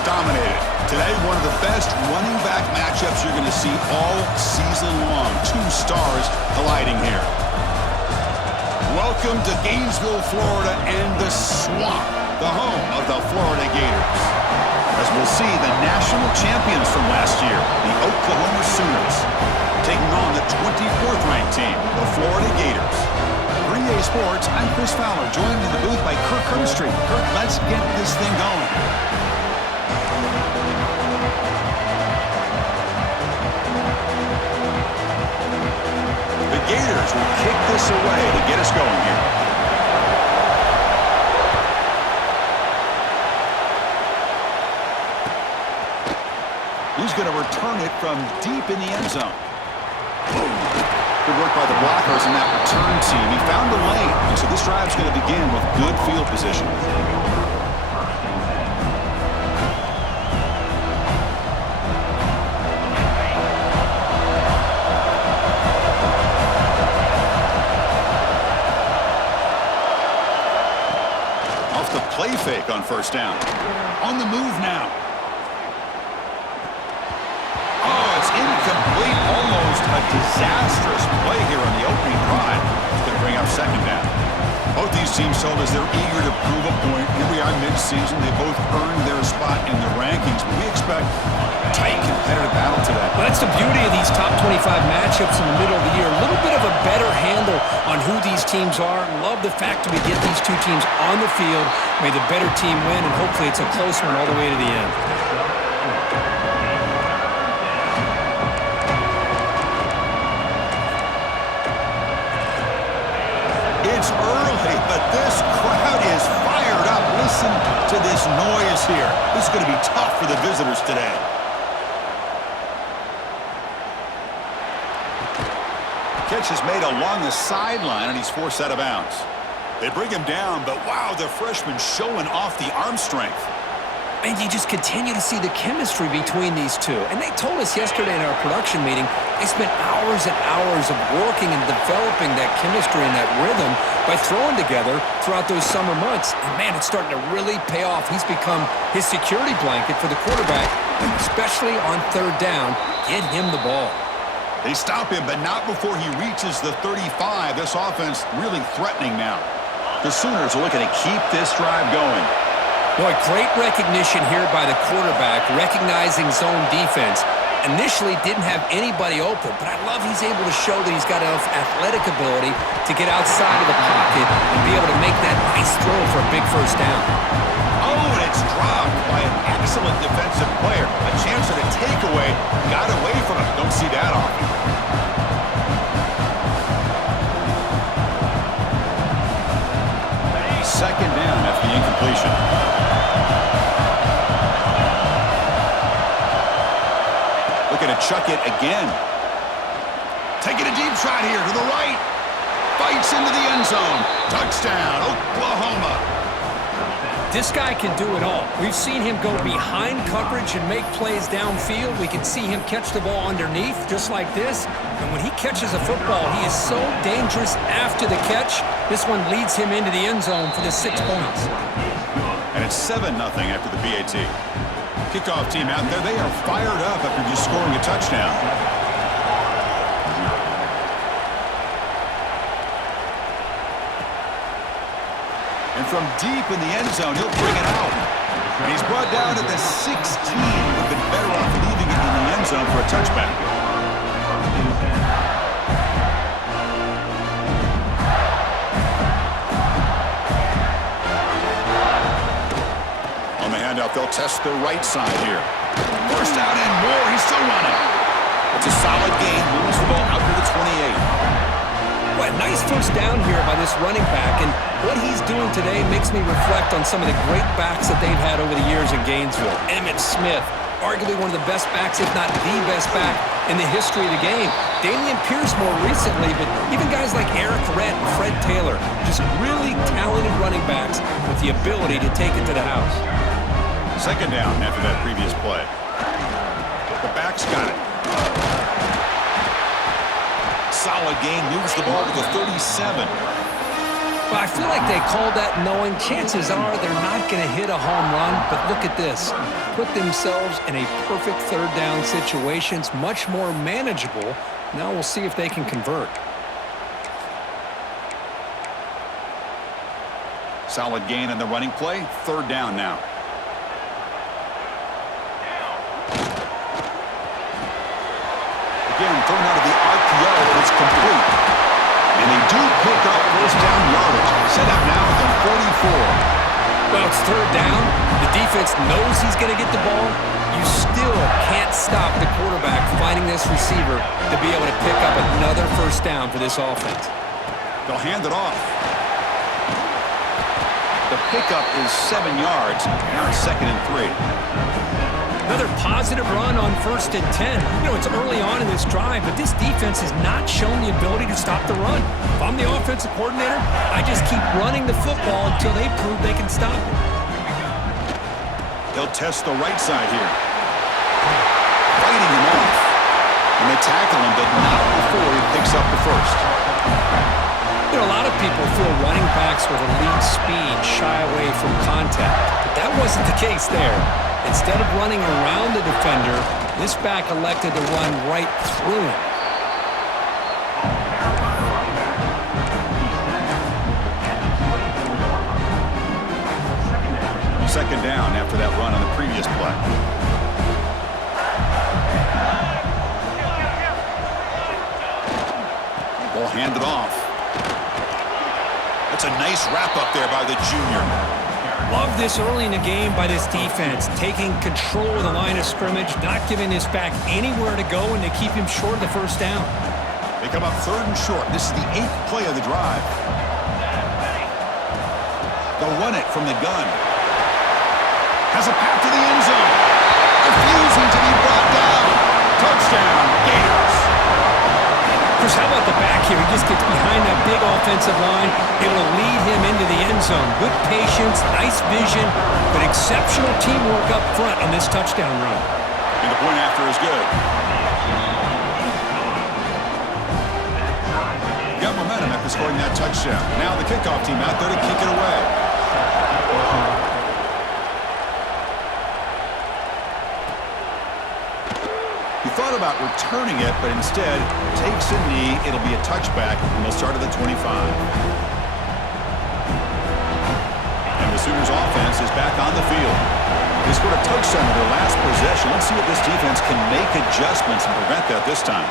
just dominated. Today, one of the best running back matchups you're going to see all season long. Two stars colliding here. Welcome to Gainesville, Florida, and the Swamp, the home of the Florida Gators. As we'll see, the national champions from last year, the Oklahoma Sooners, taking on the 24th ranked team, the Florida Gators. 3A Sports, I'm Chris Fowler, joined in the booth by Kirk Herbstreit. Kirk, let's get this thing going. The Gators will kick this away to get us going here. He's going to return it from deep in the end zone. Good work by the blockers in that return team. He found the lane, and so this drive's going to begin with good field position. Off the play fake on first down. On the move now. Incomplete, almost a disastrous play here on the opening drive. It's going to bring up second down. Both these teams told us they're eager to prove a point. Here we are mid-season. They both earned their spot in the rankings, but we expect a tight, competitive battle today. Well, that's the beauty of these top 25 matchups in the middle of the year. A little bit of a better handle on who these teams are. Love the fact that we get these two teams on the field. May the better team win, and hopefully it's a close one all the way to the end. It's early, but this crowd is fired up. Listen to this noise here. This is going to be tough for the visitors today. Catch is made along the sideline, and he's forced out of bounds. They bring him down, but wow, the freshman showing off the arm strength. And you just continue to see the chemistry between these two. And they told us yesterday in our production meeting, they spent hours and hours of working and developing that chemistry and that rhythm by throwing together throughout those summer months. And man, it's starting to really pay off. He's become his security blanket for the quarterback, especially on third down. Get him the ball. They stop him, but not before he reaches the 35. This offense really threatening now. The Sooners are looking to keep this drive going. Boy, great recognition here by the quarterback, recognizing zone defense. Initially didn't have anybody open, but I love he's able to show that he's got enough athletic ability to get outside of the pocket and be able to make that nice throw for a big first down. Oh, and it's dropped by an excellent defensive player. A chance at a takeaway. Got away from him. Don't see that often. Second down after the incompletion. Looking to chuck it again. Taking a deep shot here to the right. Bites into the end zone. Touchdown, Oklahoma. This guy can do it all. We've seen him go behind coverage and make plays downfield. We can see him catch the ball underneath just like this. And when he catches a football, he is so dangerous after the catch. This one leads him into the end zone for the 6 points. And it's 7-0 after the PAT. Kickoff team out there, they are fired up after just scoring a touchdown. And from deep in the end zone, he'll bring it out. And he's brought down at the 16. Would have been better off leaving it in the end zone for a touchback. On the handout, they'll test the right side here. First down and more. He's still running. It's a solid gain. Moves the ball out to the 28. What a nice first down here by this running back, and what he's doing today makes me reflect on some of the great backs that they've had over the years in Gainesville. Emmitt Smith, arguably one of the best backs, if not the best back in the history of the game. Dameon Pierce more recently, but even guys like Eric Rhett and Fred Taylor, just really talented running backs with the ability to take it to the house. Second down after that previous play. The back's got it. Solid gain, moves the ball to the 37. Well, I feel like they called that knowing chances are they're not going to hit a home run, but look at this. Put themselves in a perfect third down situation. It's much more manageable. Now we'll see if they can convert. Solid gain on the running play. Third down now. Again, thrown out of the RPO, and it's complete. And they do pick up first down yardage. Set up now at the 44. Well, it's third down. The defense knows he's going to get the ball. You still can't stop the quarterback finding this receiver to be able to pick up another first down for this offense. They'll hand it off. The pickup is 7 yards. Now it's 2nd and 3. Another positive run on 1st and 10. You know, it's early on in this drive, but this defense has not shown the ability to stop the run. If I'm the offensive coordinator, I just keep running the football until they prove they can stop it. They'll test the right side here. Fighting him off. And they tackle him, but not before he picks up the first. You know, a lot of people feel running backs with elite speed shy away from contact, but that wasn't the case there. Instead of running around the defender, this back elected to run right through him. Second down after that run on the previous play. Ball handed off. That's a nice wrap up there by the junior. Love this early in the game by this defense, taking control of the line of scrimmage, not giving this back anywhere to go, and to keep him short of the first down. They come up 3rd and short. This is the 8th play of the drive. They'll run it from the gun. Has a path to the end zone. Refusing to be brought down. Touchdown, Gators. Chris, how about the back here? He just gets behind that big offensive line, able to lead him into the end zone. Good patience, nice vision, but exceptional teamwork up front on this touchdown run. And the point after is good. Got momentum after scoring that touchdown. Now the kickoff team out there to kick it away. He thought about returning it, but instead takes a knee. It'll be a touchback, and they'll start at the 25. And the Sooners offense is back on the field. They scored a touchdown in their last possession. Let's see if this defense can make adjustments and prevent that this time.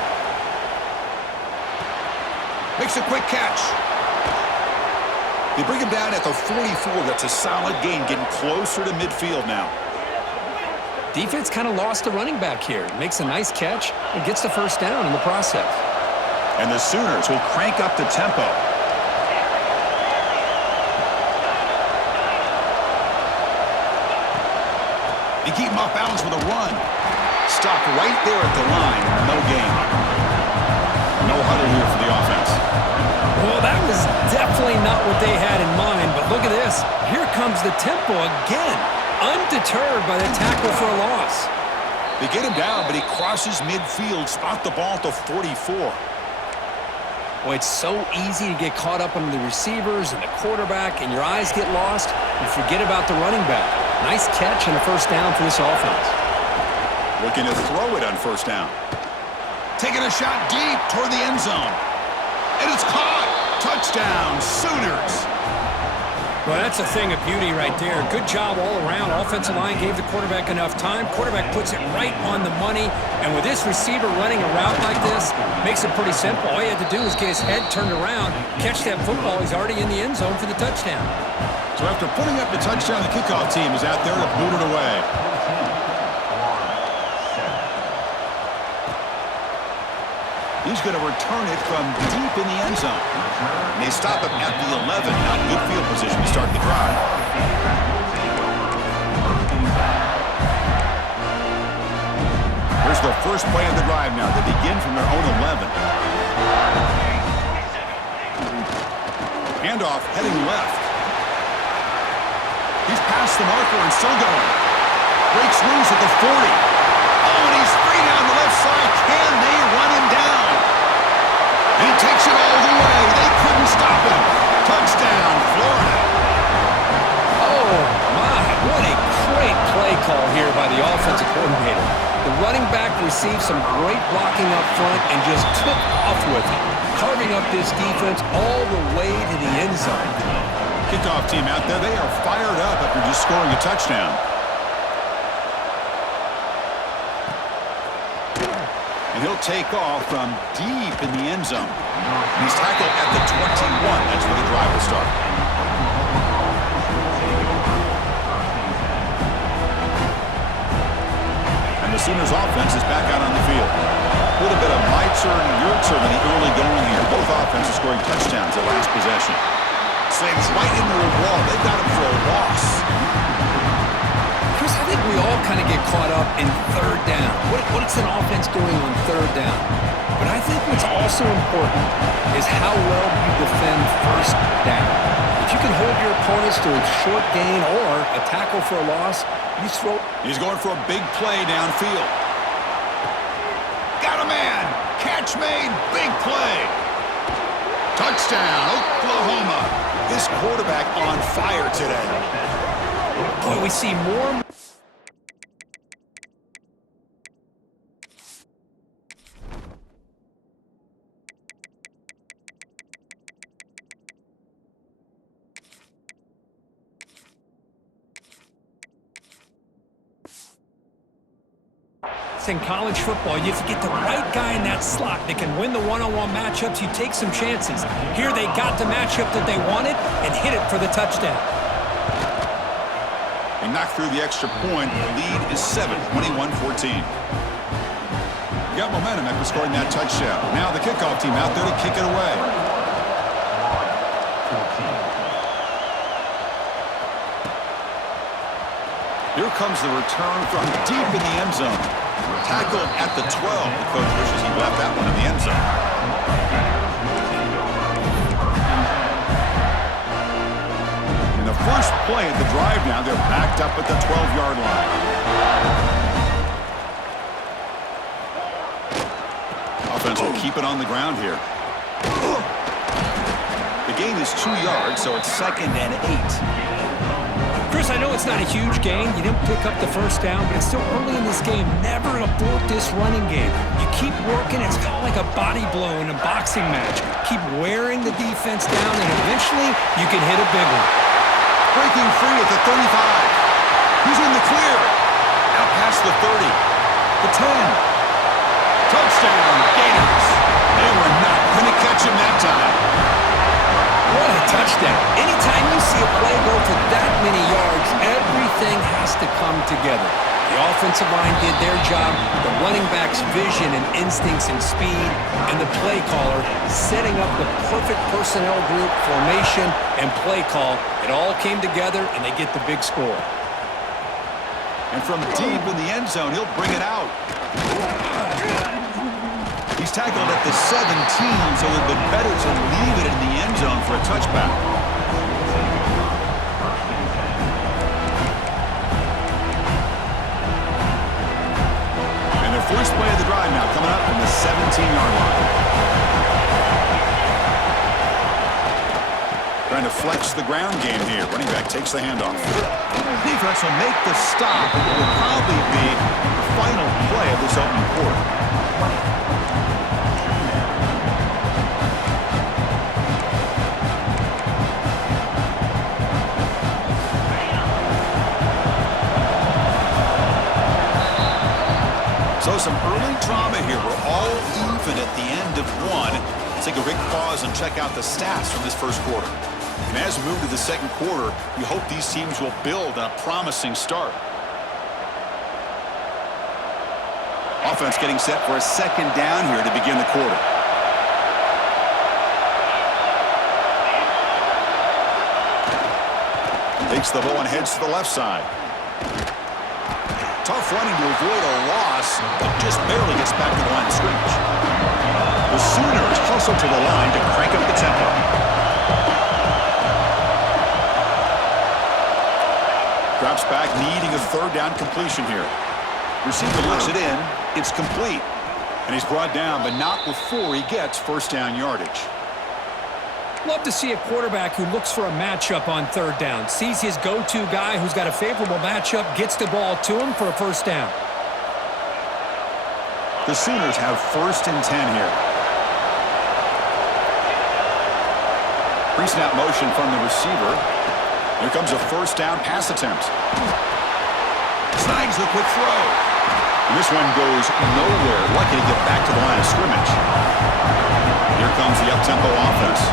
Makes a quick catch. They bring him down at the 44. That's a solid gain, getting closer to midfield now. Defense kind of lost the running back here. Makes a nice catch and gets the first down in the process. And the Sooners will crank up the tempo. They keep him off balance with a run. Stop right there at the line. No gain. No huddle here for the offense. Well, that was definitely not what they had in mind, but look at this. Here comes the tempo again. Undeterred by the tackle for a loss. They get him down, but he crosses midfield, spot the ball at the 44. Boy, it's so easy to get caught up on the receivers and the quarterback, and your eyes get lost. You forget about the running back. Nice catch and a first down for this offense. Looking to throw it on first down. Taking a shot deep toward the end zone. And it's caught. Touchdown, Sooners. Well, that's a thing of beauty right there. Good job all around. Offensive line gave the quarterback enough time. Quarterback puts it right on the money. And with this receiver running a route like this, makes it pretty simple. All you had to do is get his head turned around, catch that football. He's already in the end zone for the touchdown. So after putting up the touchdown, the kickoff team is out there to boot it away. He's going to return it from deep in the end zone. And they stop him at the 11. Not good field position to start the drive. Here's the first play of the drive now. They begin from their own 11. Handoff heading left. He's past the marker and still going. Breaks loose at the 40. Oh, and he's free down the left side. Can they run him down? And he takes it all the way. They couldn't stop him. Touchdown, offensive coordinator. The running back received some great blocking up front and just took off with it, carving up this defense all the way to the end zone. Kickoff team out there, they are fired up after just scoring a touchdown. And he'll take off from deep in the end zone. He's tackled at the 21. That's where the drive will start. And the Sooners offense is back out on the field. A little bit of Meitzer and Yurtsev in the early going here. Both offenses scoring touchdowns at last possession. Slings right into the wall. They got him for a loss. Chris, I think we all kind of get caught up in third down. What's an offense doing on third down? But I think what's also important is how well you defend first down. If you can hold your opponents to a short gain or a tackle for a loss, you throw. He's going for a big play downfield. Got a man. Catch made. Big play. Touchdown, Oklahoma. This quarterback on fire today. Boy, we see more. In college football, you have to get the right guy in that slot that can win the one-on-one matchups. You take some chances. Here they got the matchup that they wanted and hit it for the touchdown. They knocked through the extra point. The lead is 7, 21-14. Got momentum after scoring that touchdown. Now the kickoff team out there to kick it away. Here comes the return from deep in the end zone. Tackled at the 12. The coach wishes he left that one in the end zone. In the first play of the drive now, they're backed up at the 12-yard line. Offense will keep it on the ground here. The gain is 2 yards, so it's 2nd and 8. Chris, I know it's not a huge gain. You didn't pick up the first down, but it's still early in this game. Never abort this running game. You keep working. It's kind of like a body blow in a boxing match. Keep wearing the defense down, and eventually you can hit a big one. Breaking free at the 35. He's in the clear. Now past the 30. The 10. Touchdown, Gators. They were not going to catch him that time. What a touchdown. Anytime you see a play go for that many yards, everything has to come together. The offensive line did their job, the running back's vision and instincts and speed, and the play caller setting up the perfect personnel group, formation, and play call. It all came together, and they get the big score. And from deep in the end zone, he'll bring it out. He's tackled at the 17, so it would have been better to leave it in the end zone for a touchback. And their first play of the drive now coming up from the 17-yard line. Trying to flex the ground game here. Running back takes the handoff. Defense will make the stop. It will probably be the final play of this opening quarter. So some early drama here. We're all even at the end of one. Let's take a quick pause and check out the stats from this first quarter. And as we move to the second quarter, we hope these teams will build on a promising start. Offense getting set for a second down here to begin the quarter. Takes the ball and heads to the left side. Tough running to avoid a loss, but just barely gets back to the line of scrimmage. The Sooners hustle to the line to crank up the tempo. Drops back, needing a third down completion here. Receiver looks it in. It's complete. And he's brought down, but not before he gets first down yardage. Love to see a quarterback who looks for a matchup on third down, sees his go-to guy who's got a favorable matchup, gets the ball to him for a first down. The Sooners have 1st and 10 here. Pre-snap motion from the receiver. Here comes a first down pass attempt. Snags the quick throw. And this one goes nowhere. Lucky to get back to the line of scrimmage. Here comes the up-tempo offense.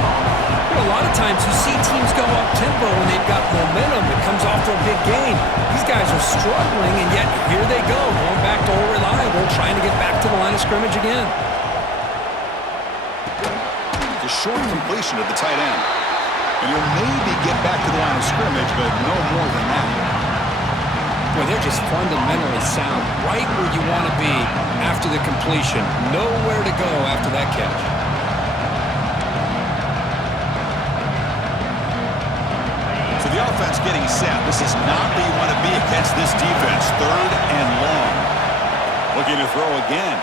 You know, a lot of times you see teams go up-tempo when they've got momentum that comes off for a big game. These guys are struggling, and yet here they go, going back to old reliable, trying to get back to the line of scrimmage again. A short completion of the tight end. And he'll maybe get back to the line of scrimmage, but no more than that. Boy, they're just fundamentally sound, right where you want to be after the completion. Nowhere to go after that catch. So the offense getting set. This is not where you want to be against this defense. 3rd and long. Looking to throw again.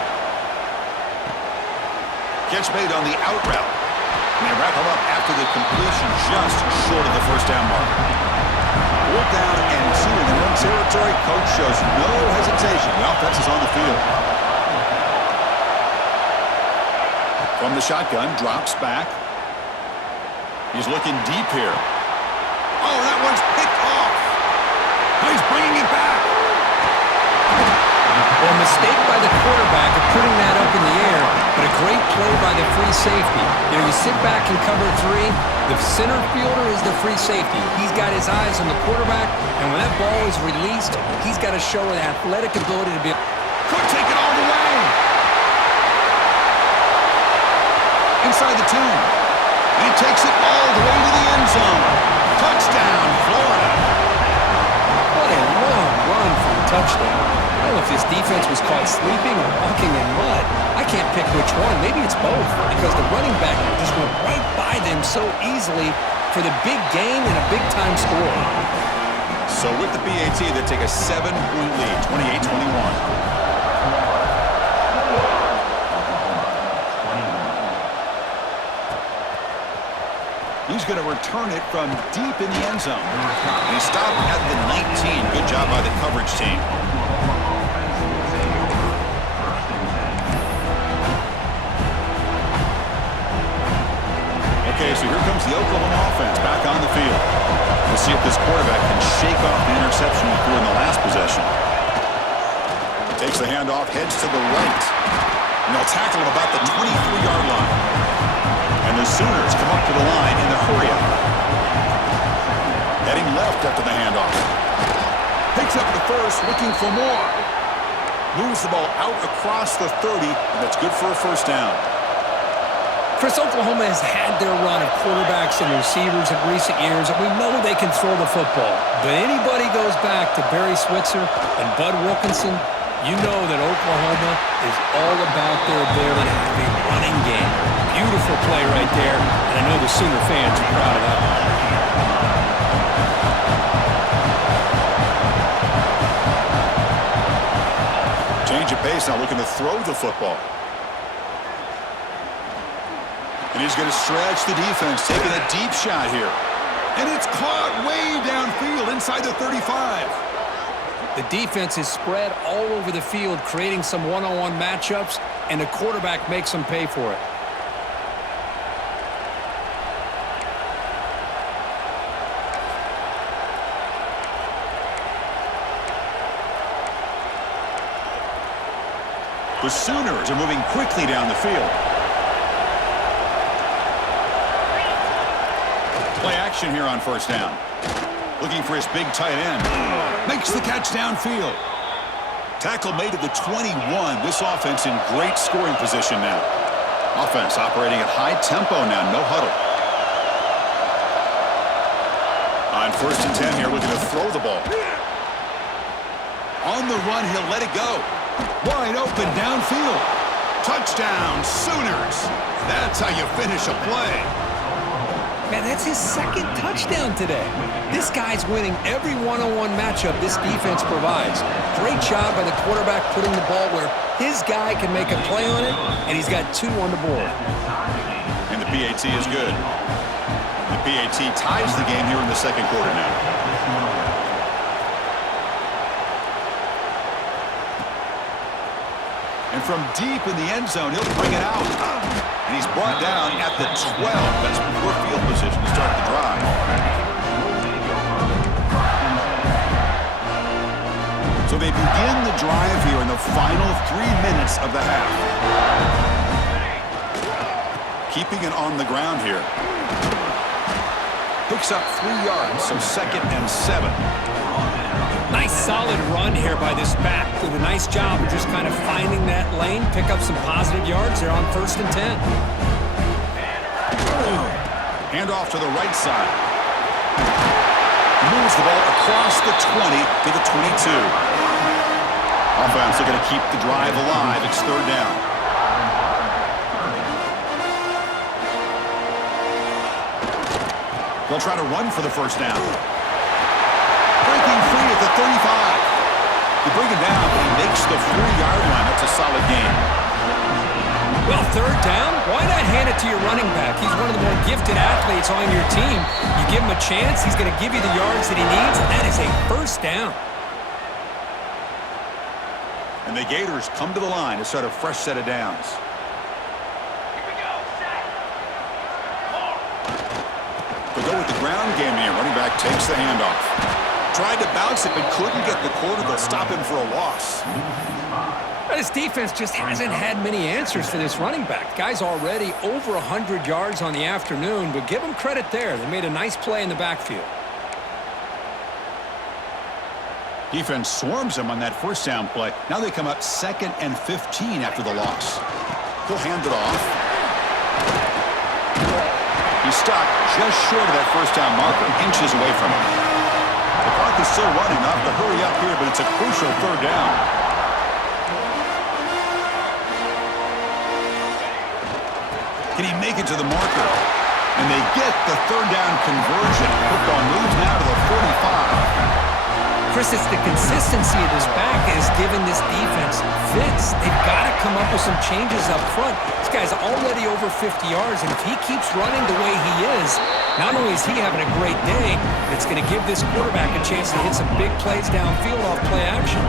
Catch made on the out route. And they wrap him up after the completion, just short of the first down mark. 4th down and 2 in their own territory. Coach shows no hesitation. The offense is on the field. From the shotgun, drops back. He's looking deep here. Oh, that one's picked off. He's bringing it back. Well, a mistake by the quarterback of putting that up in the air, but a great play by the free safety. You know, you sit back and cover 3. The center fielder is the free safety. He's got his eyes on the quarterback, and when that ball is released, he's got to show an athletic ability to be... Could take it all the way. Inside the 10. And he takes it all the way to the end zone. Touchdown, Florida. What a long run for a touchdown. I don't know if this defense was caught sleeping or walking in mud. I can't pick which one. Maybe it's both, because the running back just went right by them so easily for the big game and a big-time score. So with the PAT, they take a 7-point lead, 28-21. He's going to return it from deep in the end zone. And he stopped at the 19. Good job by the coverage team. Okay, so here comes the Oklahoma offense back on the field. We'll see if this quarterback can shake off the interception he threw in the last possession. Takes the handoff, heads to the right. And they'll tackle him about the 23-yard line. And the Sooners come up to the line in the hurry-up. Heading left after the handoff. Picks up the first, looking for more. Moves the ball out across the 30, and that's good for a first down. Chris, Oklahoma has had their run of quarterbacks and receivers in recent years, and we know they can throw the football. But anybody goes back to Barry Switzer and Bud Wilkinson, you know that Oklahoma is all about their ability to have a running game. Beautiful play right there, and I know the Sooner fans are proud of that one. Change of pace now, looking to throw the football. And he's going to stretch the defense, taking a deep shot here. And it's caught way downfield inside the 35. The defense is spread all over the field, creating some one-on-one matchups, and the quarterback makes them pay for it. The Sooners are moving quickly down the field. Play action here on first down. Looking for his big tight end. Makes the catch downfield. Tackle made at the 21. This offense in great scoring position now. Offense operating at high tempo now. No huddle. On first and 10 here, looking to throw the ball. On the run, he'll let it go. Wide open downfield. Touchdown, Sooners. That's how you finish a play. Man, that's his second touchdown today. This guy's winning every one-on-one matchup this defense provides. Great job by the quarterback putting the ball where his guy can make a play on it, and he's got 2 on the board. And the PAT is good. PAT ties the game here in the second quarter now. And from deep in the end zone, he'll bring it out. And he's brought down at the 12. That's poor field position to start the drive. So they begin the drive here in the final 3 minutes of the half. Keeping it on the ground here. Picks up 3 yards, so 2nd and 7. Nice solid run here by this back. Did a nice job of just kind of finding that lane, pick up some positive yards there on 1st and 10. Hand off to the right side. Moves the ball across the 20 to the 22. Offense looking to keep the drive alive. It's 3rd down. They'll try to run for the 1st down. Breaking free at the 35. They bring him down, but he makes the 4-yard line. That's a solid gain. Well, 3rd down, why not hand it to your running back? He's one of the more gifted athletes on your team. You give him a chance, he's going to give you the yards that he needs, and that is a 1st down. And the Gators come to the line to start a fresh set of downs. They go with the ground game here. Running back takes the handoff. Tried to bounce it, but couldn't get the quarter. They'll stop him for a loss. This defense just hasn't had many answers for this running back. Guy's already over 100 yards on the afternoon, but give him credit there. They made a nice play in the backfield. Defense swarms him on that 1st down play. Now they come up 2nd and 15 after the loss. He'll hand it off. He's stopped just short of that 1st down marker, inches away from him. The clock is still running. They'll have to hurry up here, but it's a crucial 3rd down. Can he make it to the marker? And they get the 3rd down conversion. Football moves now to the 45. Chris, it's the consistency of this back that has given this defense fits. They've got to come up with some changes up front. This guy's already over 50 yards, and if he keeps running the way he is, not only is he having a great day, but it's going to give this quarterback a chance to hit some big plays downfield off play action.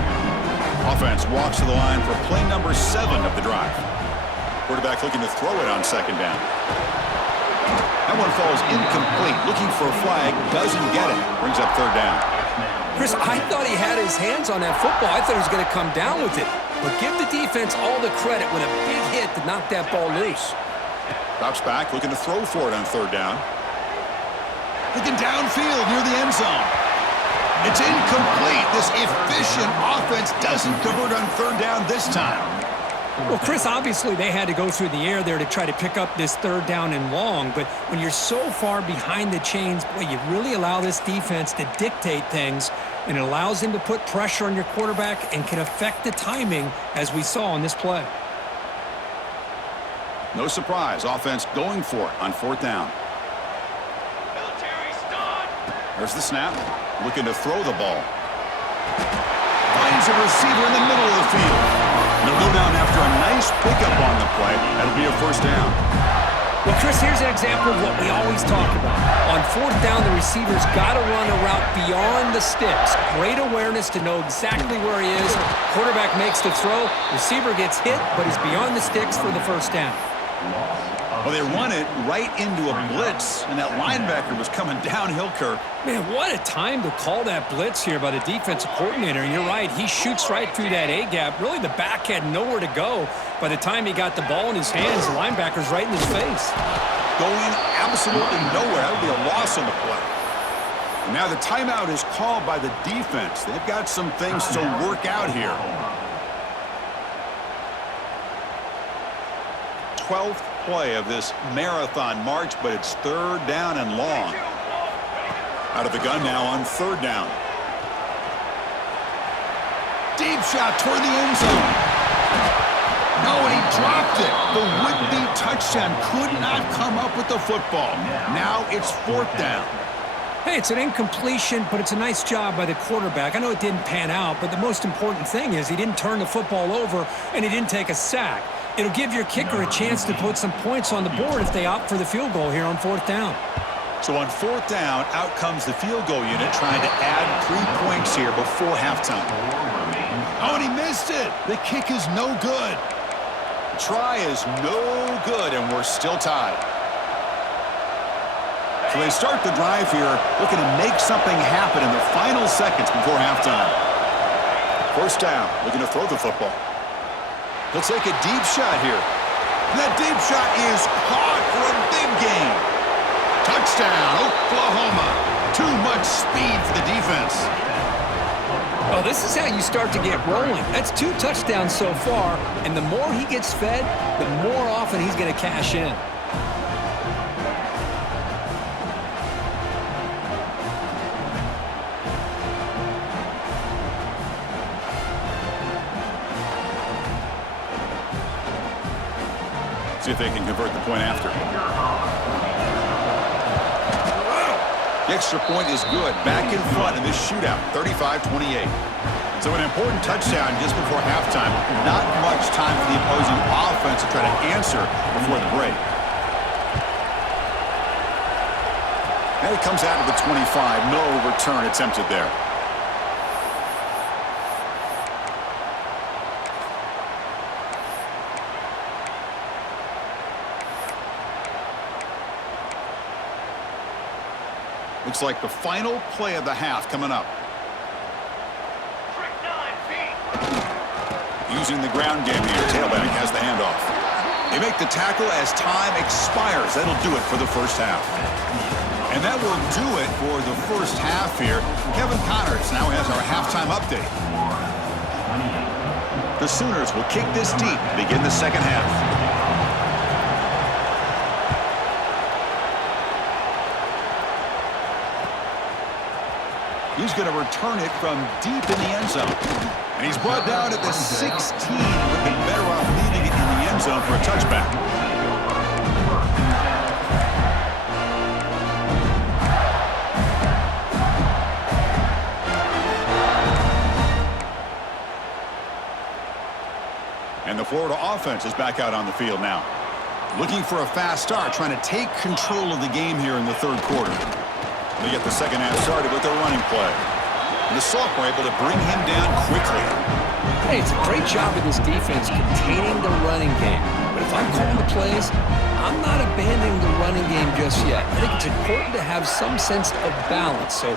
Offense walks to the line for play number 7 of the drive. Quarterback looking to throw it on 2nd down. That one falls incomplete. Looking for a flag, doesn't get it. Brings up 3rd down. Chris, I thought he had his hands on that football. I thought he was going to come down with it. But give the defense all the credit with a big hit to knock that ball loose. Drops back, looking to throw for it on 3rd down. Looking downfield near the end zone. It's incomplete. This efficient offense doesn't convert on 3rd down this time. Well, Chris, obviously they had to go through the air there to try to pick up this 3rd down and long, but when you're so far behind the chains, boy, you really allow this defense to dictate things, and it allows him to put pressure on your quarterback and can affect the timing, as we saw on this play. No surprise, offense going for it on 4th down. There's the snap, looking to throw the ball. Finds a receiver in the middle of the field. They'll go down after a nice pickup on the play. That'll be a 1st down. Well, Chris, here's an example of what we always talk about. On 4th down, the receiver's got to run a route beyond the sticks. Great awareness to know exactly where he is. Quarterback makes the throw. Receiver gets hit, but he's beyond the sticks for the 1st down. Well, they run it right into a blitz, and that linebacker was coming downhill, Kirk. Man, what a time to call that blitz here by the defensive coordinator. And you're right, he shoots right through that A-gap. Really, the back had nowhere to go. By the time he got the ball in his hands, the linebacker's right in his face. Going absolutely nowhere. That would be a loss on the play. And now the timeout is called by the defense. They've got some things to work out here. 12th play of this marathon march, but it's 3rd down and long. Out of the gun now on 3rd down. Deep shot toward the end zone. No, and he dropped it. The would-be touchdown could not come up with the football. Now it's 4th down. Hey, it's an incompletion, but it's a nice job by the quarterback. I know it didn't pan out, but the most important thing is he didn't turn the football over and he didn't take a sack. It'll give your kicker a chance to put some points on the board if they opt for the field goal here on 4th down. So on 4th down, out comes the field goal unit trying to add 3 points here before halftime. Oh, and he missed it. The kick is no good. The try is no good, and we're still tied. So they start the drive here, looking to make something happen in the final seconds before halftime. 1st down, looking to throw the football. He'll take a deep shot here. And that deep shot is caught for a big gain. Touchdown, Oklahoma. Too much speed for the defense. Well, this is how you start to get rolling. That's 2 touchdowns so far, and the more he gets fed, the more often he's going to cash in. See if they can convert the point after. The extra point is good. Back in front in this shootout, 35-28. So an important touchdown just before halftime. Not much time for the opposing offense to try to answer before the break. And it comes out of the 25. No return attempted there. Looks like the final play of the half coming up. Using the ground game here. Tailback has the handoff. They make the tackle as time expires. That'll do it for the first half. And that will do it for the first half here. Kevin Connors now has our halftime update. The Sooners will kick this deep to begin the second half. He's going to return it from deep in the end zone. And he's brought down at the 16. Would be better off leaving it in the end zone for a touchback. And the Florida offense is back out on the field now. Looking for a fast start, trying to take control of the game here in the 3rd quarter. They get the second half started with their running play. And the sophomore able to bring him down quickly. Hey, it's a great job of this defense containing the running game. But if I'm calling the plays, I'm not abandoning the running game just yet. I think it's important to have some sense of balance. So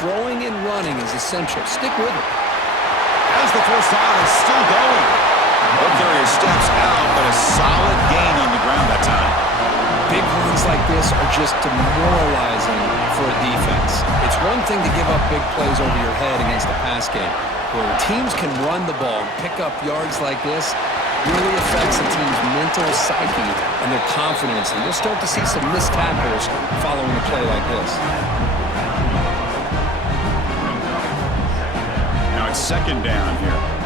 throwing and running is essential. Stick with it. As the first down is still going. Bulgaria steps out, but a solid gain on the ground that time. Big runs like this are just demoralizing for a defense. It's one thing to give up big plays over your head against the pass game. Where teams can run the ball and pick up yards like this, really affects a team's mental psyche and their confidence. And you'll start to see some missed tackles following a play like this. Now it's 2nd down here.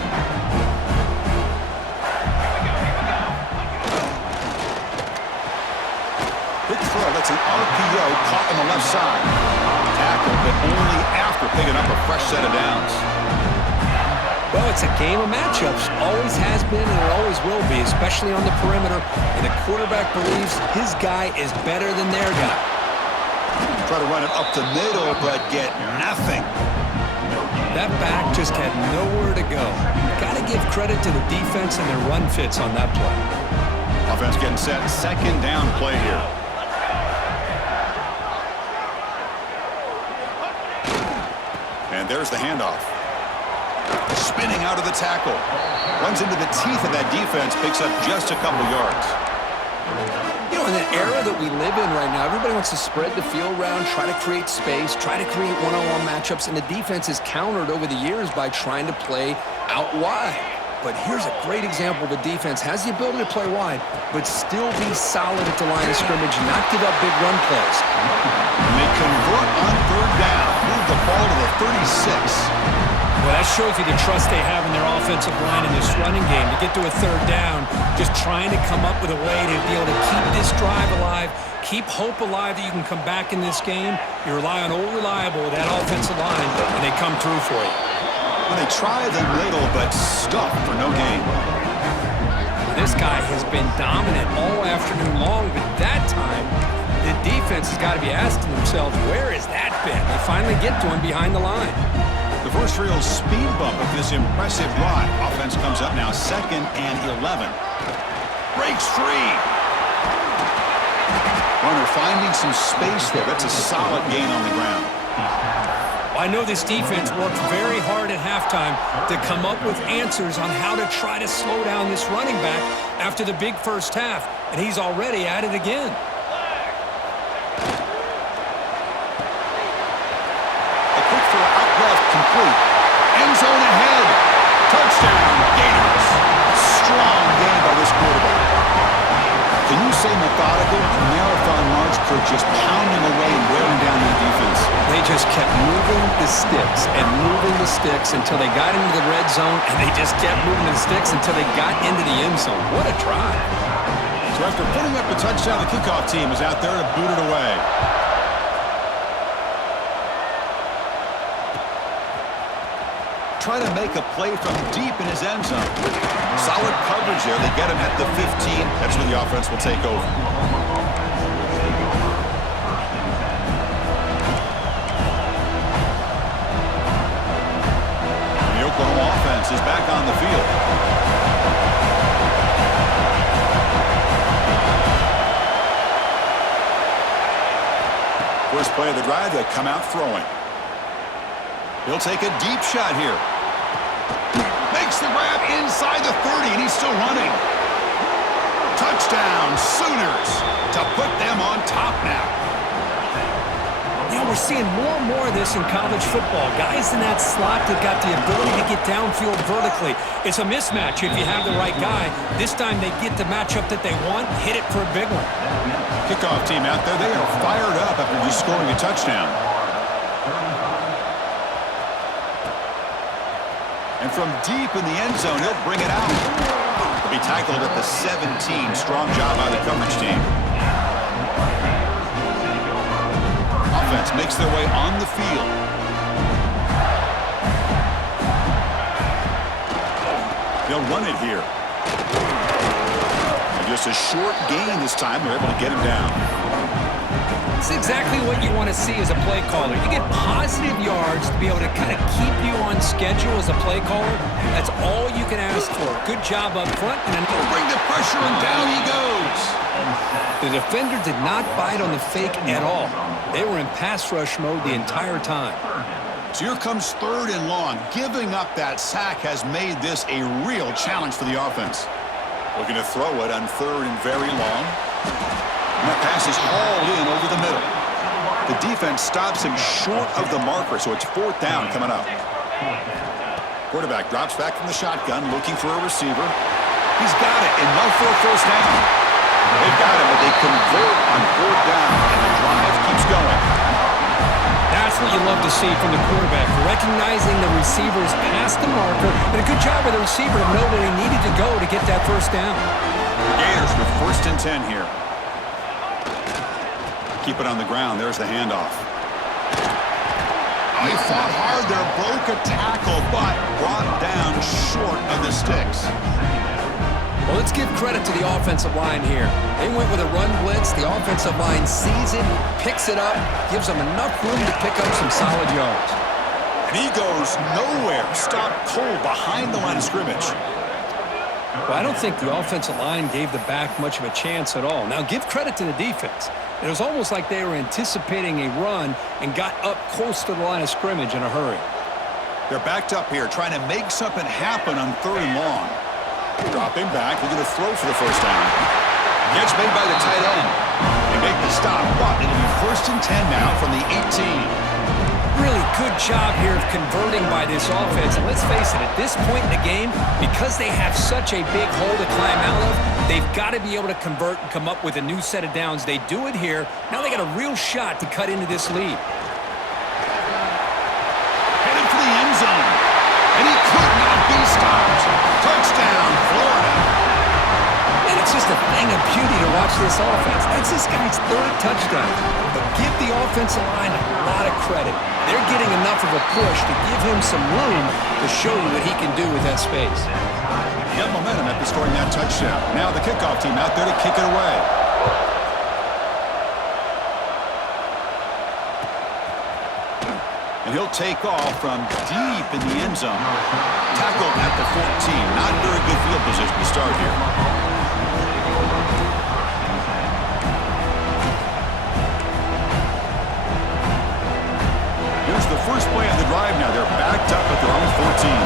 That's an RPO caught on the left side. Tackled, but only after picking up a fresh set of downs. Well, it's a game of matchups. Always has been and it always will be, especially on the perimeter. And the quarterback believes his guy is better than their guy. Try to run it up the middle, but get nothing. That back just had nowhere to go. Got to give credit to the defense and their run fits on that play. Offense getting set. 2nd down play here. And there's the handoff. Spinning out of the tackle. Runs into the teeth of that defense, picks up just a couple yards. You know, in the era that we live in right now, everybody wants to spread the field around, try to create space, try to create one-on-one matchups, and the defense is countered over the years by trying to play out wide. But here's a great example. The defense has the ability to play wide, but still be solid at the line of scrimmage, not give up big run plays. And they convert on 3rd down. Move the ball to the 36. Well, that shows you the trust they have in their offensive line in this running game. To get to a 3rd down, just trying to come up with a way to be able to keep this drive alive, keep hope alive that you can come back in this game. You rely on Old Reliable with that offensive line, and they come through for you. Well, they try the middle, but stuff for no gain. This guy has been dominant all afternoon long, but that time the defense has got to be asking themselves, where has that been? They finally get to him behind the line. The first real speed bump of this impressive drive. Offense comes up now 2nd and 11. Breaks free. Runner finding some space there. That's a solid gain on the ground. I know this defense worked very hard at halftime to come up with answers on how to try to slow down this running back after the big first half, and he's already at it again. A quick throw out left, complete. End zone ahead. Touchdown, Gators. Strong game by this quarterback. Can you say methodical? A marathon march, Kirk, just pounding away and wearing down that defense. They just kept moving the sticks and moving the sticks until they got into the red zone, and they just kept moving the sticks until they got into the end zone. What a drive. So after putting up the touchdown, the kickoff team is out there to boot it away. Trying to make a play from deep in his end zone. Solid coverage there. They get him at the 15. That's where the offense will take over. The Oklahoma offense is back on the field. First play of the drive, they come out throwing. He'll take a deep shot here. Makes the grab inside the 30, and he's still running. Touchdown, Sooners, to put them on top now. You know, we're seeing more and more of this in college football. Guys in that slot that got the ability to get downfield vertically. It's a mismatch if you have the right guy. This time they get the matchup that they want, hit it for a big one. Kickoff team out there, they are fired up after just scoring a touchdown. And from deep in the end zone, he'll bring it out. He'll be tackled at the 17. Strong job by the coverage team. Offense makes their way on the field. They'll run it here. And just a short gain this time. They're able to get him down. It's exactly what you want to see as a play caller. You get positive yards to be able to kind of keep you on schedule as a play caller. That's all you can ask for. Good job up front. And then bring the pressure, and down he goes. The defender did not bite on the fake at all. They were in pass rush mode the entire time. So here comes 3rd and long. Giving up that sack has made this a real challenge for the offense. Looking to throw it on 3rd and very long. And that pass is hauled in over the middle. The defense stops him short of the marker, so it's 4th down coming up. Quarterback drops back from the shotgun, looking for a receiver. He's got it, enough for a first down. They've got him, but they convert on 4th down, and the drive keeps going. That's what you love to see from the quarterback, recognizing the receivers past the marker, and a good job by the receiver to know where he needed to go to get that first down. The Gators with 1st and 10 here. Keep it on the ground. There's the handoff. Oh, he fought hard there, broke a tackle, but brought down short of the sticks. Well, let's give credit to the offensive line here. They went with a run blitz. The offensive line sees it, picks it up, gives them enough room to pick up some solid yards. And he goes nowhere. Stopped cold behind the line of scrimmage. Well, I don't think the offensive line gave the back much of a chance at all. Now, give credit to the defense. It was almost like they were anticipating a run and got up close to the line of scrimmage in a hurry. They're backed up here, trying to make something happen on 3rd and long. Dropping back, looking to throw for the first down. Catch made by the tight end. They make the stop, but it'll be 1st and 10 now from the 18. Really good job here of converting by this offense. And let's face it, at this point in the game, because they have such a big hole to climb out of, they've got to be able to convert and come up with a new set of downs. They do it here. Now they got a real shot to cut into this lead. Headed for the end zone. And he could not be stopped. Touchdown, Florida. And it's just a thing of beauty to watch this offense. That's this guy's 3rd touchdown. But give the offensive line a lot of credit. They're getting enough of a push to give him some room to show you what he can do with that space. He got momentum after scoring that touchdown. Now the kickoff team out there to kick it away. he'll take off from deep in the end zone. Tackled at the 14. Not very good field position to start here. Here's the first play of the drive now. They're backed up at their own 14.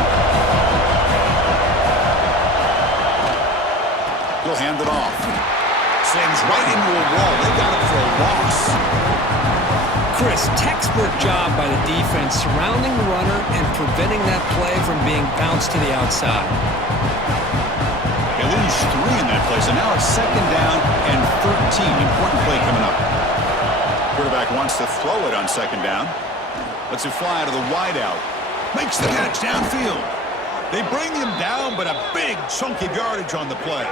He'll hand it off. Slams right into a wall. They got it for a loss. Chris, textbook job by the defense surrounding the runner and preventing that play from being bounced to the outside. They lose 3 in that play, so now it's second down and 13. Important play coming up. Quarterback wants to throw it on second down. Lets it fly to the wideout. Makes the catch downfield. They bring him down, but a big chunk of yardage on the play.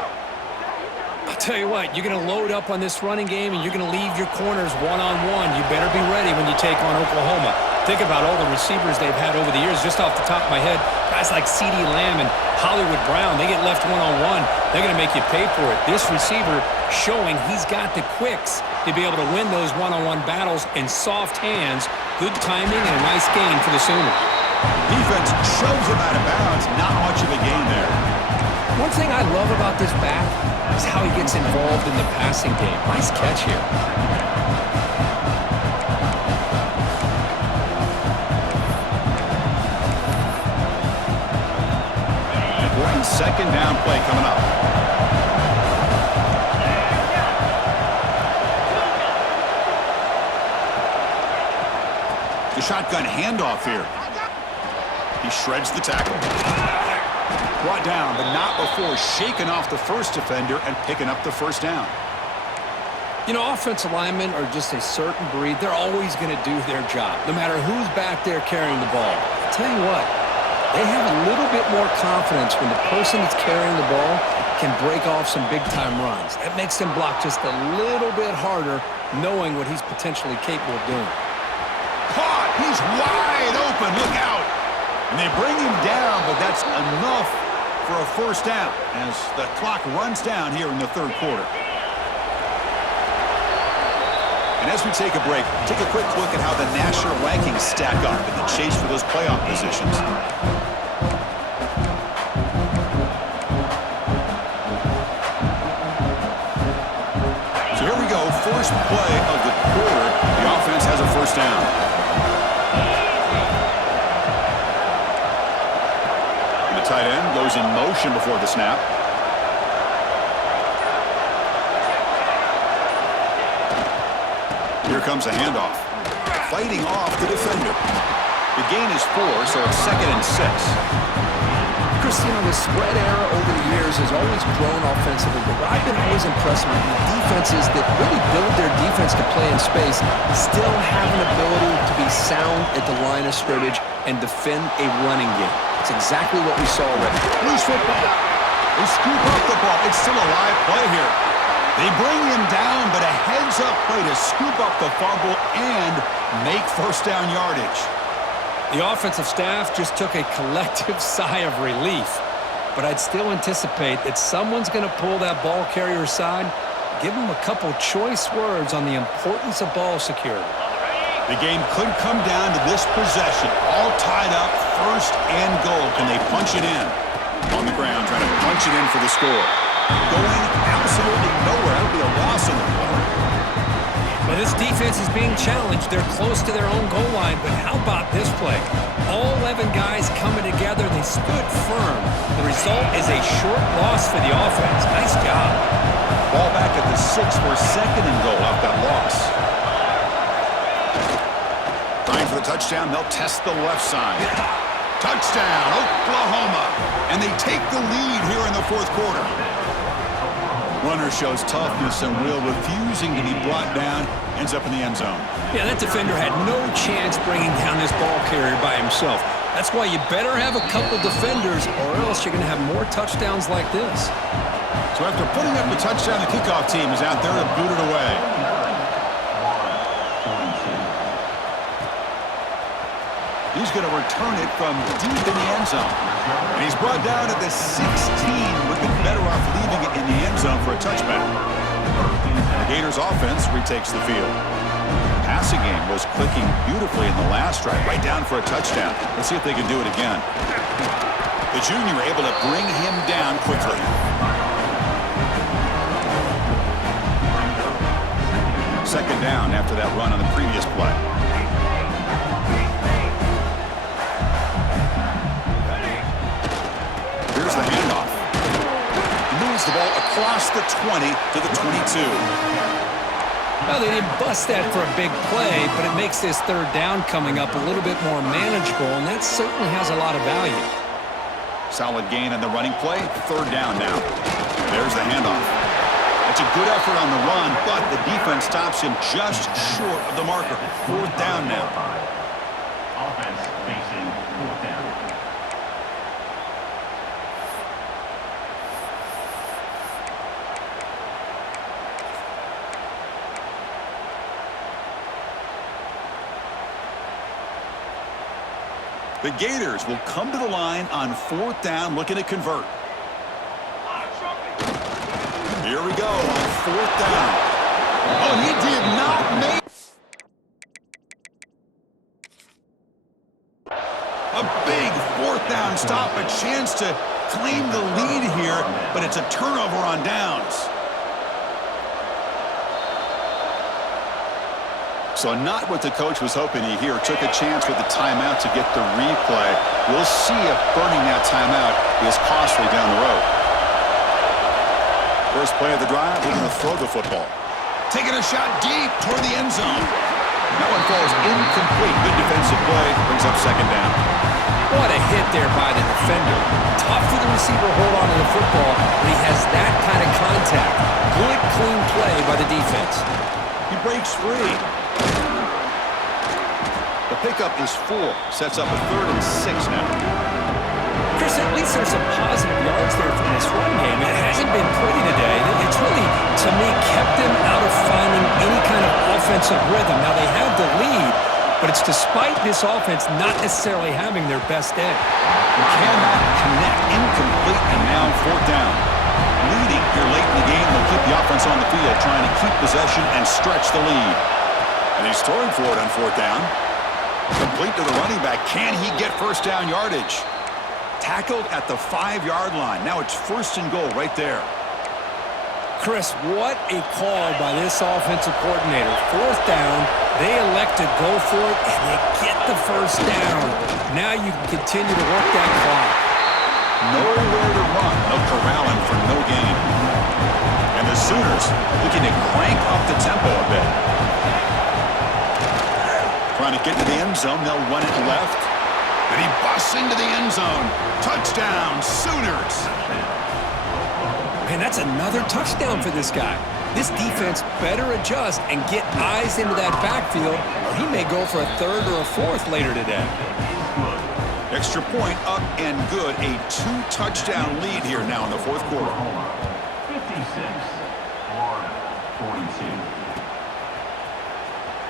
I'll tell you what, you're going to load up on this running game and you're going to leave your corners one-on-one. You better be ready when you take on Oklahoma. Think about all the receivers they've had over the years. Just off the top of my head, guys like CeeDee Lamb and Hollywood Brown, they get left one-on-one. They're going to make you pay for it. This receiver showing he's got the quicks to be able to win those one-on-one battles in soft hands. Good timing and a nice gain for the Sooners. Defense shoves him out of bounds. Not much of a gain there. One thing I love about this back is how he gets involved in the passing game. Nice catch here. Important second down play coming up. The shotgun handoff here. He shreds the tackle. Brought down, but not before shaking off the first defender and picking up the first down. You know, offensive linemen are just a certain breed. They're always going to do their job, no matter who's back there carrying the ball. I'll tell you what, they have a little bit more confidence when the person that's carrying the ball can break off some big-time runs. That makes them block just a little bit harder, knowing what he's potentially capable of doing. Caught! He's wide open. Look out! And they bring him down, but that's enough for a first down as the clock runs down here in the third quarter. And as we take a break, take a quick look at how the national rankings stack up in the chase for those playoff positions. So here we go, first play of the quarter. The offense has a first down. Tight end goes in motion before the snap. Here comes a handoff. Fighting off the defender. The gain is 4, so it's 2nd and 6. Christian, the spread era over the years has always grown offensively, but what I've been always impressed with the defenses that really build their defense to play in space still have an ability to be sound at the line of scrimmage and defend a running game. It's exactly what we saw already. Loose football. They scoop up the ball. It's still a live play here. They bring him down, but a heads-up play to scoop up the fumble and make first down yardage. The offensive staff just took a collective sigh of relief, but I'd still anticipate that someone's going to pull that ball carrier aside, give him a couple choice words on the importance of ball security. The game could come down to this possession. All tied up, first and goal. Can they punch it in? On the ground, trying to punch it in for the score. Going absolutely nowhere. That'll be a loss on the play. Well, this defense is being challenged. They're close to their own goal line, but how about this play? All 11 guys coming together. They stood firm. The result is a short loss for the offense. Nice job. Ball back at the 6 for second and goal off that loss. Trying for the touchdown, they'll test the left side. Touchdown, Oklahoma. And they take the lead here in the fourth quarter. Runner shows toughness and will, refusing to be brought down, ends up in the end zone. Yeah, that defender had no chance bringing down this ball carrier by himself. That's why you better have a couple defenders or else you're going to have more touchdowns like this. So after putting up the touchdown, the kickoff team is out there to boot it away. He's going to return it from deep in the end zone. And he's brought down at the 16. Would have been better off leaving it in the end zone for a touchback. The Gators offense retakes the field. passing game was clicking beautifully in the last drive, right down for a touchdown. Let's see if they can do it again. The junior able to bring him down quickly. Second down after that run on the previous play. Here's the handoff. Moves the ball across the 20 to the 22. Well, they didn't bust that for a big play, but it makes this third down coming up a little bit more manageable, and that certainly has a lot of value. Solid gain on the running play. Third down now. There's the handoff. It's a good effort on the run, but the defense stops him just short of the marker. Fourth down now. Offense facing fourth down. The Gators will come to the line on fourth down, looking to convert. Here we go on fourth down. Oh, he did not make a big fourth down stop, a chance to claim the lead here, but it's a turnover on downs. So not what the coach was hoping to hear. Took a chance with the timeout to get the replay. We'll see if burning that timeout is costly down the road. First play of the drive, we're going to throw the football. Taking a shot deep toward the end zone. That one falls incomplete. Good defensive play. Brings up second down. What a hit there by the defender. Tough for the receiver to hold on to the football, but he has that kind of contact. Good, clean play by the defense. He breaks free. The pickup is 4. Sets up a 3rd and 6 now. Chris, at least there's some positive yards there from this run game. It hasn't been pretty today. It's really, to me, kept them out of finding any kind of offensive rhythm. Now, they have the lead, but it's despite this offense not necessarily having their best day. Cannot connect. Incomplete, and now fourth down. Leading here late in the game, they'll keep the offense on the field, trying to keep possession and stretch the lead. And he's throwing for it on fourth down. Complete to the running back. Can he get first down yardage? Tackled at the 5-yard line. Now it's first and goal right there. Chris, what a call by this offensive coordinator. Fourth down, they elect to go for it, and they get the first down. Now you can continue to work that clock. Nowhere to run. They'll corral him for no gain. And the Sooners looking to crank up the tempo a bit. Trying to get to the end zone. They'll run it left. And he busts into the end zone. Touchdown, Sooners. Man, that's another touchdown for this guy. This defense better adjust and get eyes into that backfield, or he may go for a 3rd or a 4th later today. Extra point up and good. A 2-touchdown lead here now in the fourth quarter. 56, Florida, 42.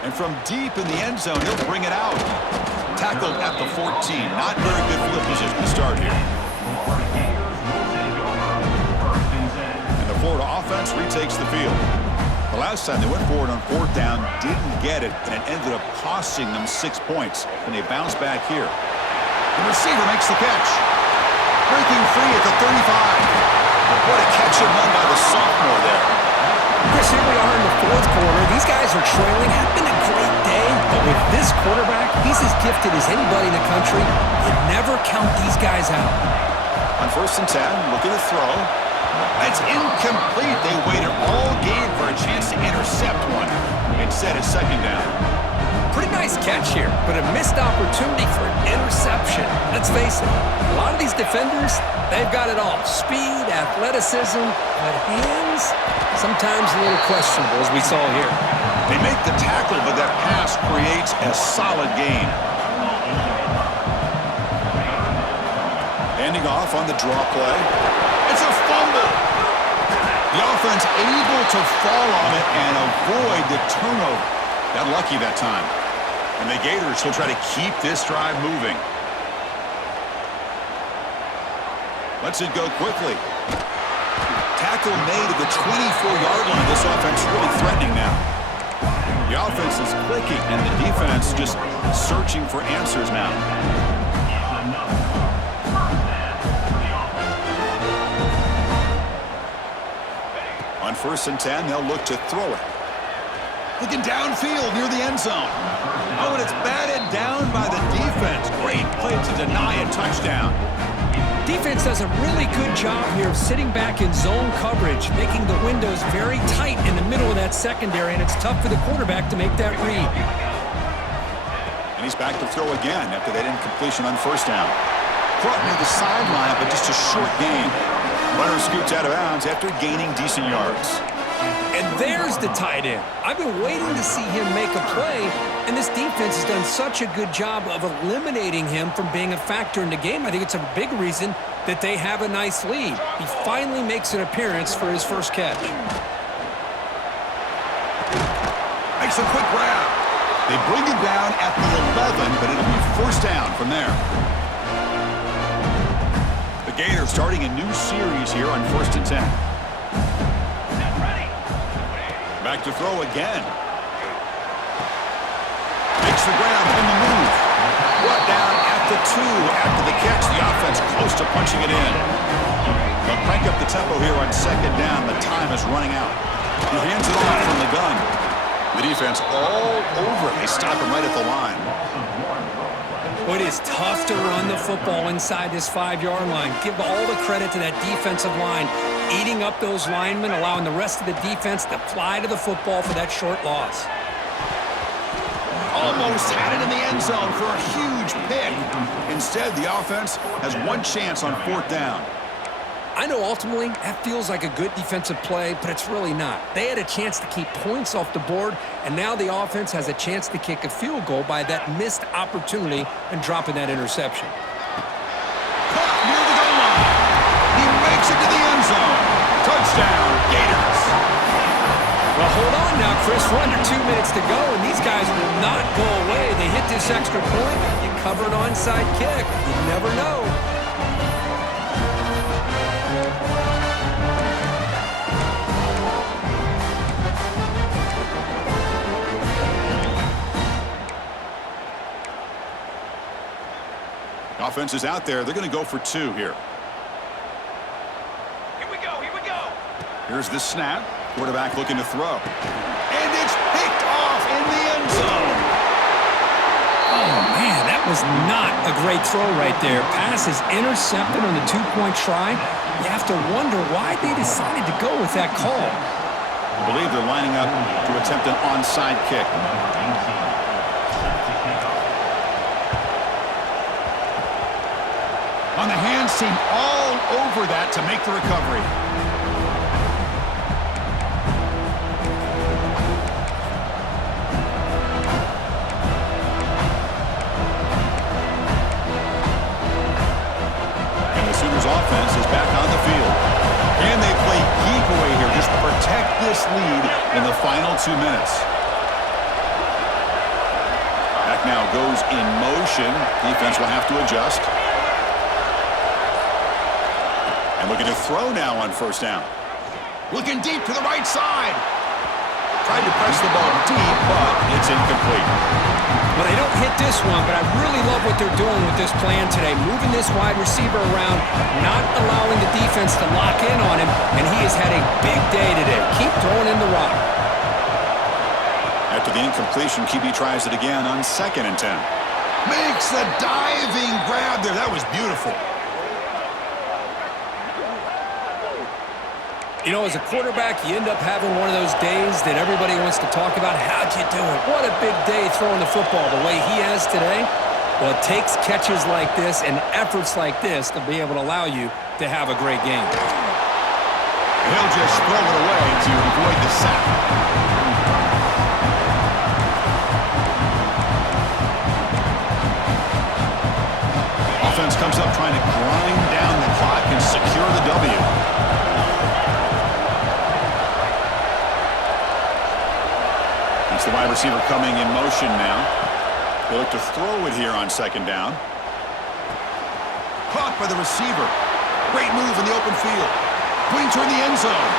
And from deep in the end zone, he'll bring it out. Tackled at the 14. Not very good field position to start here. And the Florida offense retakes the field. The last time they went forward on fourth down, didn't get it, and it ended up costing them 6 points. And they bounce back here. The receiver makes the catch. Breaking free at the 35. What a catch and run by the sophomore there. Chris, here we are in the fourth quarter. These guys are trailing. Had been a great day, but with this quarterback, he's as gifted as anybody in the country. You never count these guys out. On first and 10, looking to throw. It's incomplete. They waited all game for a chance to intercept one. Instead, it's second down. Pretty nice catch here, but a missed opportunity for an interception. Let's face it, a lot of these defenders, they've got it all. Speed, athleticism, but hands, sometimes a little questionable, as we saw here. They make the tackle, but that pass creates a solid gain. Handing off on the draw play. It's a fumble. The offense able to fall on it and avoid the turnover. Got lucky that time. And the Gators will try to keep this drive moving. Lets it go quickly. Tackle made at the 24-yard line. This offense really threatening now. The offense is clicking, and the defense just searching for answers now. On 1st and 10, they'll look to throw it. Looking downfield near the end zone. Oh, and it's batted down by the defense. Great play to deny a touchdown. Defense does a really good job here of sitting back in zone coverage, making the windows very tight in the middle of that secondary, and it's tough for the quarterback to make that read. And he's back to throw again after that incompletion on 1st down. Caught near the sideline, but just a short gain. Runner scoots out of bounds after gaining decent yards. And there's the tight end. I've been waiting to see him make a play, and this defense has done such a good job of eliminating him from being a factor in the game. I think it's a big reason that they have a nice lead. He finally makes an appearance for his first catch. Makes a quick grab. They bring him down at the 11, but it'll be 1st down from there. The Gators starting a new series here on 1st and 10. Back to throw again. Makes the grab on the move. Brought down at the 2 after the catch. The offense close to punching it in. They'll crank up the tempo here on 2nd down. The time is running out. He hands it off from the gun. The defense all over. They stop him right at the line. It is tough to run the football inside this 5-yard line. Give all the credit to that defensive line, eating up those linemen, allowing the rest of the defense to fly to the football for that short loss. Almost had it in the end zone for a huge pick. Instead, the offense has one chance on 4th down. I know ultimately that feels like a good defensive play, but it's really not. They had a chance to keep points off the board, and now the offense has a chance to kick a field goal by that missed opportunity and dropping that interception. Caught near the goal line. He makes it to the end zone. Touchdown, Gators. Well, hold on now, Chris. We're under 2 minutes to go, and these guys will not go away. They hit this extra point. You cover an onside kick. You never know. Offense is out there. They're going to go for 2 here. Here we go, here we go. Here's the snap. Quarterback looking to throw. And it's picked off in the end zone. Oh, man, that was not a great throw right there. Pass is intercepted on the 2-point try. You have to wonder why they decided to go with that call. I believe they're lining up to attempt an onside kick. On the hands team, all over that to make the recovery. And the Sooners offense is back on the field. And they play keep away here. Just protect this lead in the final 2 minutes. Back now goes in motion. Defense will have to adjust. Looking to throw now on 1st down. Looking deep to the right side. Tried to press the ball deep, but it's incomplete. Well, they don't hit this one, but I really love what they're doing with this plan today. Moving this wide receiver around, not allowing the defense to lock in on him, and he has had a big day today. Keep throwing in the rock. After the incompletion, QB tries it again on 2nd and 10. Makes the diving grab there. That was beautiful. You know, as a quarterback, you end up having one of those days that everybody wants to talk about. How'd you do it? What a big day throwing the football the way he has today. Well, it takes catches like this and efforts like this to be able to allow you to have a great game. He'll just throw it away to avoid the sack. Offense comes up trying to grind down the clock and secure the W. It's the wide receiver coming in motion now. They look to throw it here on 2nd down. Caught by the receiver. Great move in the open field. Putting toward the end zone.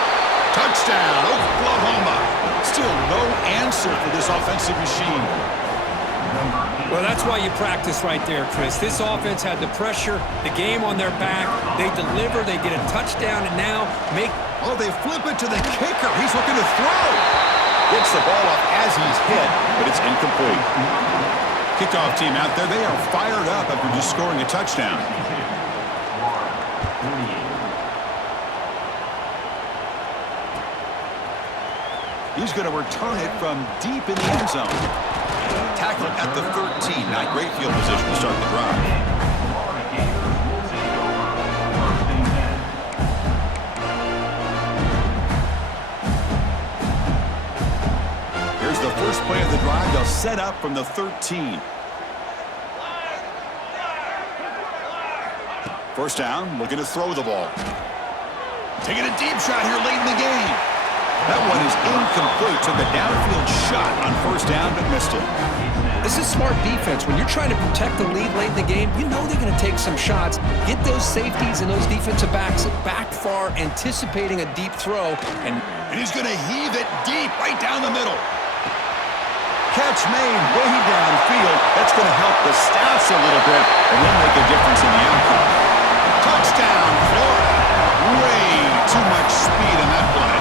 Touchdown, Oklahoma. Still no answer for this offensive machine. Well, that's why you practice right there, Chris. This offense had the pressure, the game on their back. They deliver, they get a touchdown, and now make... Oh, they flip it to the kicker. He's looking to throw. Gets the ball up as he's hit, but it's incomplete. Kickoff team out there, they are fired up after just scoring a touchdown. He's going to return it from deep in the end zone. Tackled at the 13. Not great field position to start the drive. Here's the first play of the drive. They'll set up from the 13. First down, looking to throw the ball. Taking a deep shot here late in the game. That one is incomplete. Took a downfield shot on first down, but missed it. This is smart defense. When you're trying to protect the lead late in the game, you know they're going to take some shots, get those safeties and those defensive backs back far, anticipating a deep throw. And he's going to heave it deep right down the middle. Catch made way downfield. That's going to help the Staffs a little bit and will make a difference in the outcome. Touchdown, Florida. Way too much speed on that play.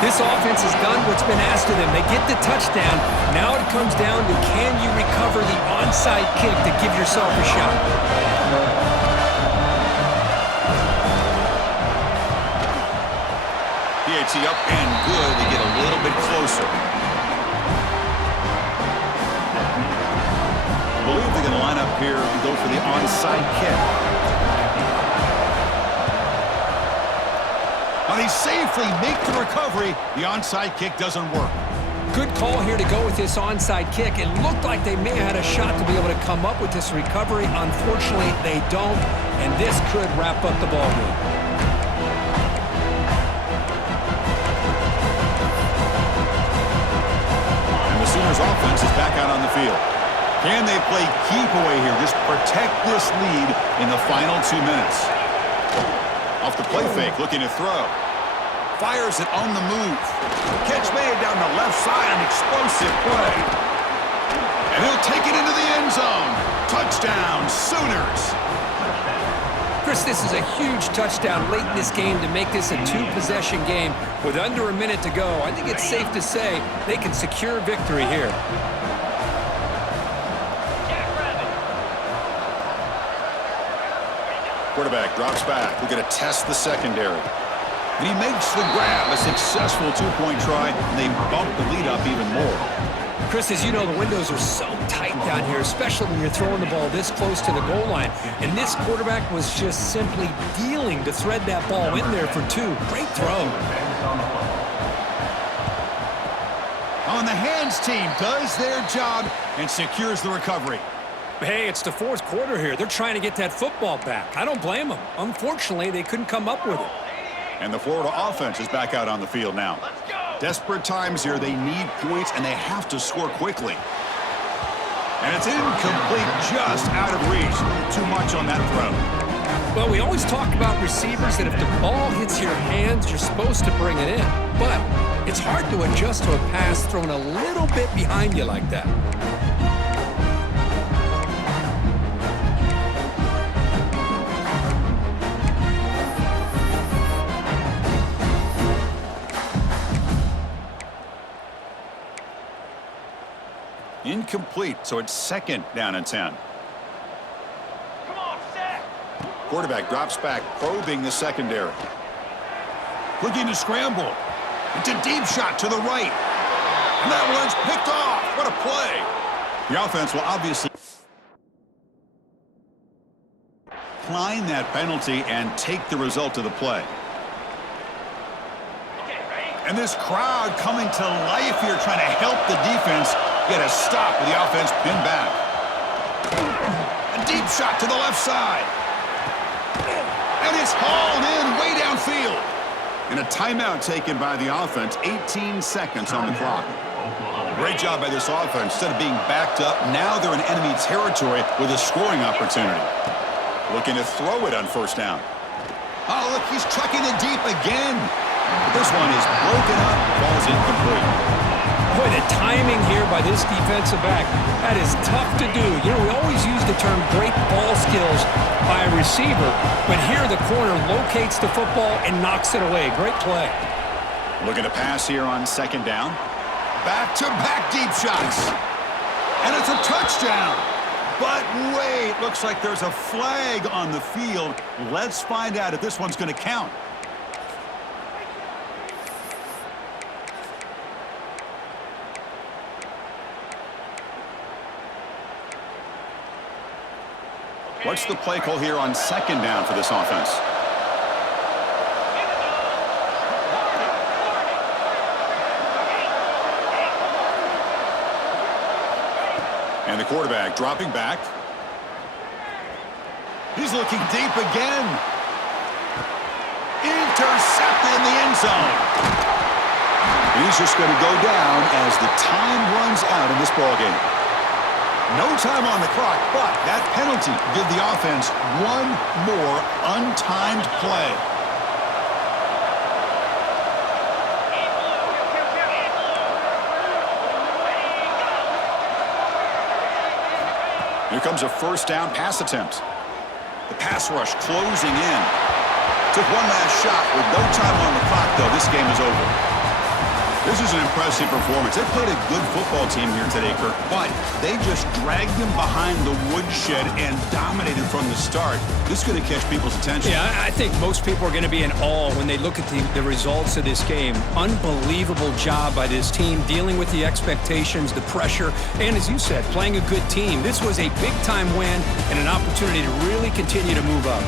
This offense has done what's been asked of them. They get the touchdown. Now it comes down to, can you recover the onside kick to give yourself a shot? PAT up and good. They get a little bit closer. I believe they're going to line up here and go for the onside kick. Now they safely make the recovery. The onside kick doesn't work. Good call here to go with this onside kick. It looked like they may have had a shot to be able to come up with this recovery. Unfortunately, they don't, and this could wrap up the ball game. And the Sooners offense is back out on the field. Can they play keep away here? Just protect this lead in the final 2 minutes. Off the play fake, looking to throw. Fires it on the move. Catch made down the left side, an explosive play. And he'll take it into the end zone. Touchdown, Sooners. Chris, this is a huge touchdown late in this game to make this a two-possession game with under a minute to go. I think it's safe to say they can secure victory here. Quarterback drops back. We're going to test the secondary. And he makes the grab, a successful two-point try, and they bump the lead up even more. Chris, as you know, the windows are so tight down here, especially when you're throwing the ball this close to the goal line. And this quarterback was just simply dealing to thread that ball in there for two. Great throw. On the hands team does their job and secures the recovery. Hey, it's the fourth quarter here. They're trying to get that football back. I don't blame them. Unfortunately, they couldn't come up with it. And the Florida offense is back out on the field now. Desperate times here. They need points, and they have to score quickly. And it's incomplete, just out of reach. Too much on that throw. Well, we always talk about receivers that if the ball hits your hands, you're supposed to bring it in. But it's hard to adjust to a pass thrown a little bit behind you like that. Incomplete, so it's second down and 10. Quarterback drops back, probing the secondary. Looking to scramble. It's a deep shot to the right. And that one's picked off. What a play. The offense will obviously decline that penalty and take the result of the play. And this crowd coming to life here, trying to help the defense get a stop with the offense pinned back. A deep shot to the left side. And it's hauled in way downfield. And a timeout taken by the offense. 18 seconds on the clock. Great job by this offense. Instead of being backed up, now they're in enemy territory with a scoring opportunity. Looking to throw it on first down. Oh, look, he's trucking it deep again. But this one is broken up, falls incomplete. Boy, the timing here by this defensive back, that is tough to do. You know, we always use the term great ball skills by a receiver, but here the corner locates the football and knocks it away. Great play. Looking to pass here on second down. Back-to-back deep shots. And it's a touchdown. But wait, looks like there's a flag on the field. Let's find out if this one's going to count. What's the play call here on second down for this offense? And the quarterback dropping back. He's looking deep again. Intercepted in the end zone. He's just going to go down as the time runs out in this ballgame. No time on the clock, but that penalty give the offense one more untimed play. Here comes a first down pass attempt. The pass rush closing in. Took one last shot with no time on the clock, though. This game is over. This is an impressive performance. They played a good football team here today, Kirk, but they just dragged them behind the woodshed and dominated from the start. This is going to catch people's attention. Yeah, I think most people are going to be in awe when they look at the results of this game. Unbelievable job by this team, dealing with the expectations, the pressure, and as you said, playing a good team. This was a big-time win and an opportunity to really continue to move up.